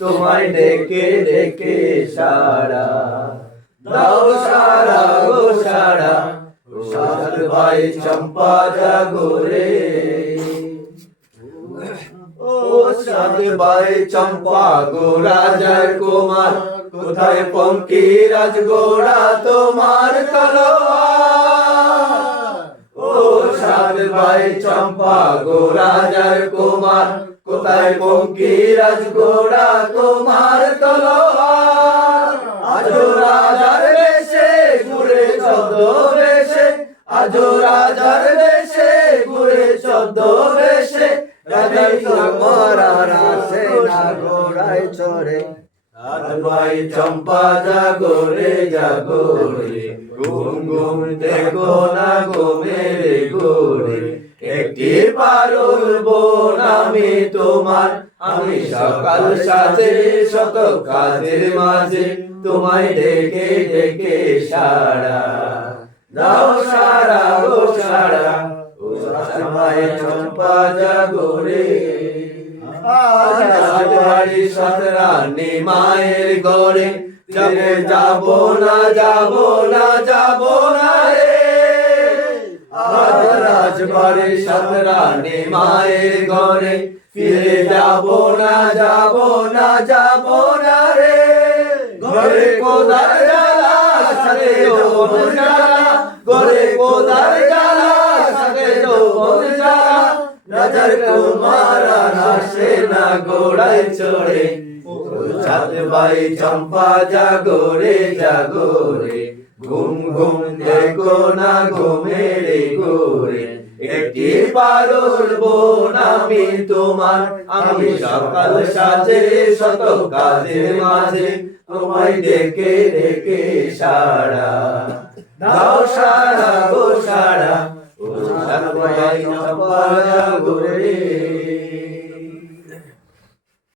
তোমায় ডেকে ডেকে সাড়া দাও সাড়া গো সাড়া ও সাত ভাই চম্পা জাগরে ও সাত ভাই চম্পা গো রাজার কুমার কোথায় পঙ্কি রাজগোড়া তোমার তলোয়ার ও সাত ভাই চম্পা গো রাজার কুমার কোথায় পঙ্কি রাজগোড়া তোমার তলোয়ার আজো রাজার বেশে ঘুরে ছদ্মবেশে আজো রাজার বেশে ঘুরে ছদ্মবেশে রাজাই তোমার আসে না ঘোড়ায় চড়ে সাত ভাই চম্পা জাগরে জাগরে ঘুম ঘুম দেখো না ঘুমেরে ঘোরে একটি পারুল বোন আমি তোমার আমি সকাল সাজে শত কাজের মাঝে তোমায় ডেকে ডেকে সাড়া দাও সাড়া গো সাড়া ও সাত ভাই চম্পা জাগরে রাজবাড়ি সতরানি মায়ের গড়ে যাব না যাব না যাব না রে রাজবাড়ি সতরানি মায়ের গড়ে ফিরে যাব না যাব না যাব না রে ঘরে কোদার জ্বালা সাথে যৌবন জ্বালা ঘরে কোদার জ্বালা সাথে যৌবন জ্বালা রাজার কুমার আসে না ঘোড়ায় চড়ে সাত ভাই চম্পা জাগরে জাগরে ঘুম ঘুম দেখো না ঘুমেরে ঘোরে একটি পারুল বোন আমি তোমার আমি সকাল সাজে শত কাজের মাঝে তোমায় ডেকে ডেকে সাড়া দাও সাড়া গো সাড়া ও সাত ভাই চম্পা জাগরে